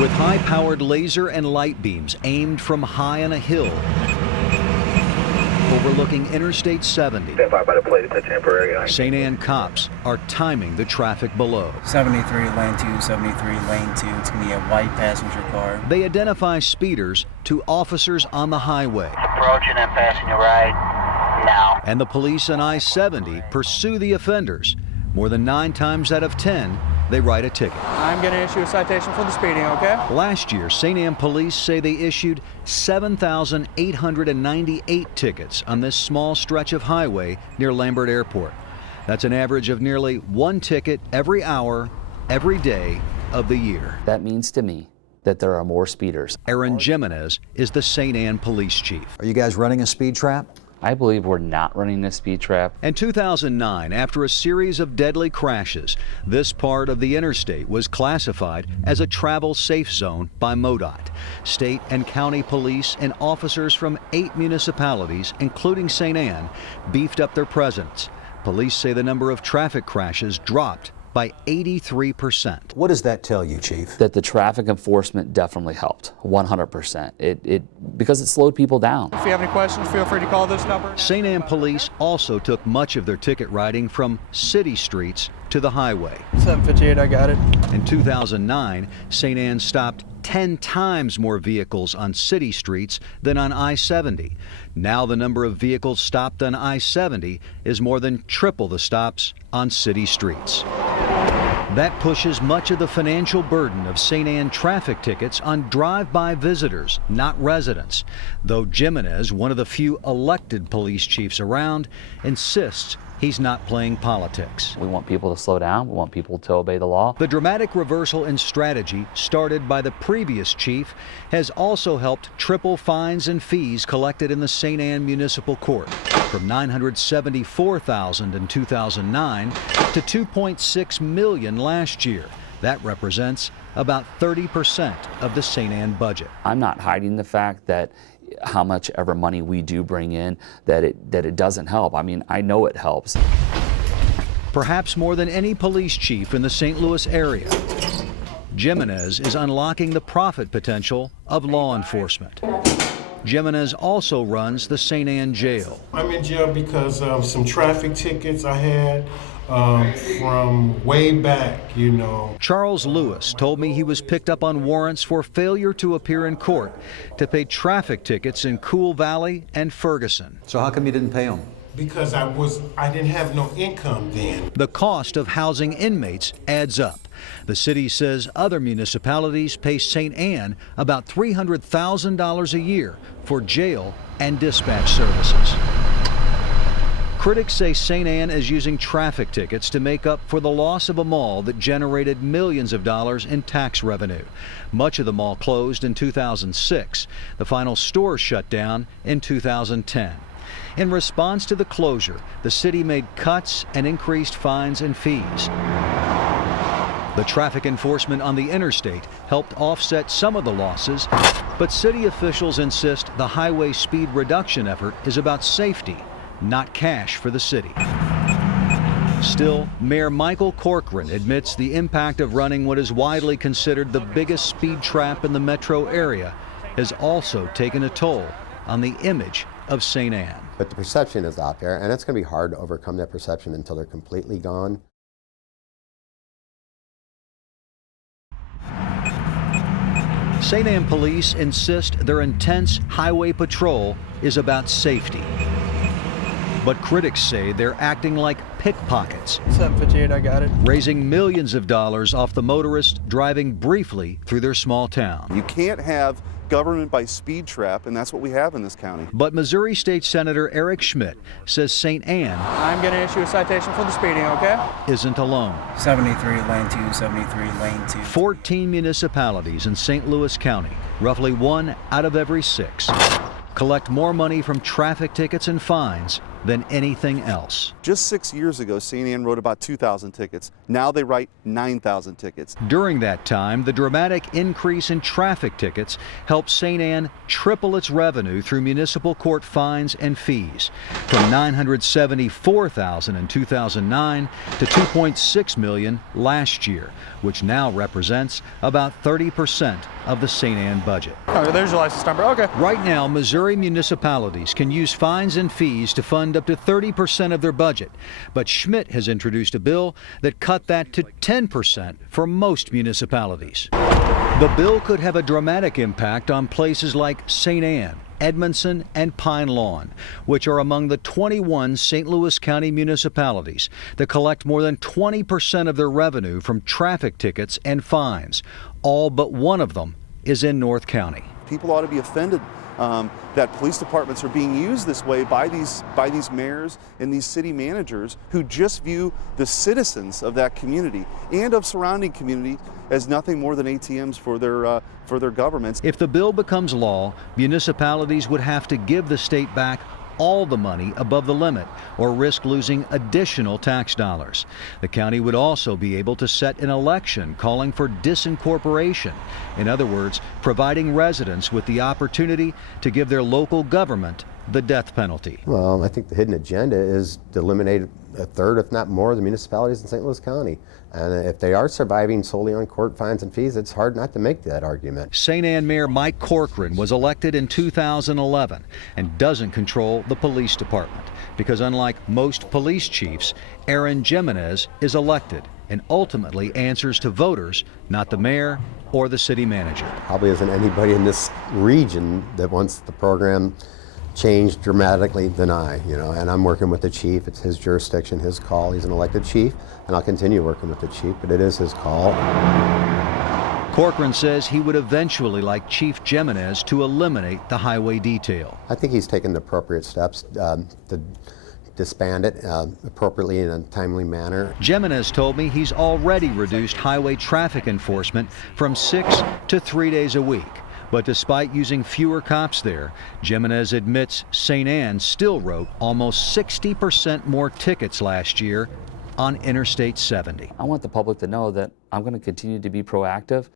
With high-powered laser and light beams aimed from high on a hill overlooking Interstate 70, Stand by the plate to temporary. St. Anne cops are timing the traffic below. 73 lane 2, 73 lane 2. It's going to be a white passenger car. They identify speeders to officers on the highway. Approaching and passing you right now. And the police on I-70 pursue the offenders. More than 9 times out of 10, they write a ticket. I'm going to issue a citation for the speeding, okay? Last year, St. Anne police say they issued 7,898 tickets on this small stretch of highway near Lambert Airport. That's an average of nearly 1 ticket every hour, every day of the year. That means to me that there are more speeders. Aaron Jimenez is the St. Anne police chief. Are you guys running a speed trap? I believe we're not running a speed trap. In 2009, after a series of deadly crashes, this part of the interstate was classified as a travel safe zone by MoDOT. State and county police and officers from 8 municipalities, including St. Anne, beefed up their presence. Police say the number of traffic crashes dropped by 83%. What does that tell you, Chief? That the traffic enforcement definitely helped, 100%. Because it slowed people down. If you have any questions, feel free to call this number. St. Anne police also took much of their ticket writing from city streets to the highway. 758, I got it. In 2009, St. Anne stopped 10 times more vehicles on city streets than on I-70. Now the number of vehicles stopped on I-70 is more than triple the stops on city streets. That pushes much of the financial burden of St. Anne traffic tickets on drive-by visitors, not residents. Though Jimenez, one of the few elected police chiefs around, insists he's not playing politics. We want people to slow down. We want people to obey the law. The dramatic reversal in strategy started by the previous chief has also helped triple fines and fees collected in the St. Anne Municipal Court from $974,000 in 2009 to $2.6 million last year. That represents about 30% of the St. Anne budget. I'm not hiding the fact that how much ever money we do bring in, that it doesn't help. I mean, I know it helps. Perhaps more than any police chief in the St. Louis area, Jimenez is unlocking the profit potential of law enforcement. Jimenez also runs the St. Anne Jail. I'm in jail because of some traffic tickets I had from way back, you know. Charles Lewis told me he was picked up on warrants for failure to appear in court to pay traffic tickets in Cool Valley and Ferguson. So how come you didn't pay them? Because I didn't have no income then. The cost of housing inmates adds up. The city says other municipalities pay St. Anne about $300,000 a year for jail and dispatch services. Critics say St. Anne is using traffic tickets to make up for the loss of a mall that generated millions of dollars in tax revenue. Much of the mall closed in 2006. The final store shut down in 2010. In response to the closure, the city made cuts and increased fines and fees. The traffic enforcement on the interstate helped offset some of the losses, but city officials insist the highway speed reduction effort is about safety, not cash for the city. Still, Mayor Michael Corcoran admits the impact of running what is widely considered the biggest speed trap in the metro area has also taken a toll on the image of St. Anne. But the perception is out there, and it's going to be hard to overcome that perception until they're completely gone. St. Anne police insist their intense highway patrol is about safety. But critics say they're acting like pickpockets, 758, I got it. raising millions of dollars off the motorists driving briefly through their small town. You can't have government by speed trap, and that's what we have in this county. But Missouri State Senator Eric Schmidt says St. Anne I'm going to issue a citation for the speeding, okay? isn't alone. 73 lane 2, 73 lane 2. 14 municipalities in St. Louis County, roughly 1 out of every 6, collect more money from traffic tickets and fines than anything else. Just 6 years ago, St. Anne wrote about 2,000 tickets. Now they write 9,000 tickets. During that time, the dramatic increase in traffic tickets helped St. Anne triple its revenue through municipal court fines and fees, from $974,000 in 2009 to $2.6 million last year, which now represents about 30% of the St. Anne budget. Oh, there's your license number. Okay. Right now, Missouri municipalities can use fines and fees to fund up to 30% of their budget, but Schmidt has introduced a bill that cut that to 10% for most municipalities. The bill could have a dramatic impact on places like St. Anne, Edmondson, and Pine Lawn, which are among the 21 St. Louis County municipalities that collect more than 20% of their revenue from traffic tickets and fines. All but one of them is in North County. People ought to be offended that police departments are being used this way by these mayors and these city managers who just view the citizens of that community and of surrounding communities as nothing more than ATMs for their governments. If the bill becomes law, municipalities would have to give the state back all the money above the limit or risk losing additional tax dollars. The county would also be able to set an election calling for disincorporation. In other words, providing residents with the opportunity to give their local government the death penalty. Well, I think the hidden agenda is to eliminate a third, if not more, of the municipalities in St. Louis County. And if they are surviving solely on court fines and fees, it's hard not to make that argument. St. Anne Mayor Mike Corcoran was elected in 2011 and doesn't control the police department because, unlike most police chiefs, Aaron Jimenez is elected and ultimately answers to voters, not the mayor or the city manager. Probably isn't anybody in this region that wants the program changed dramatically than and I'm working with the chief. It's his jurisdiction, his call. He's an elected chief, and I'll continue working with the chief, but it is his call. Corcoran says he would eventually like Chief Jimenez to eliminate the highway detail. I think he's taken the appropriate steps to disband it appropriately in a timely manner. Jimenez told me he's already reduced highway traffic enforcement from 6 to 3 days a week. But despite using fewer cops there, Jimenez admits St. Anne still wrote almost 60% more tickets last year on Interstate 70. I want the public to know that I'm going to continue to be proactive.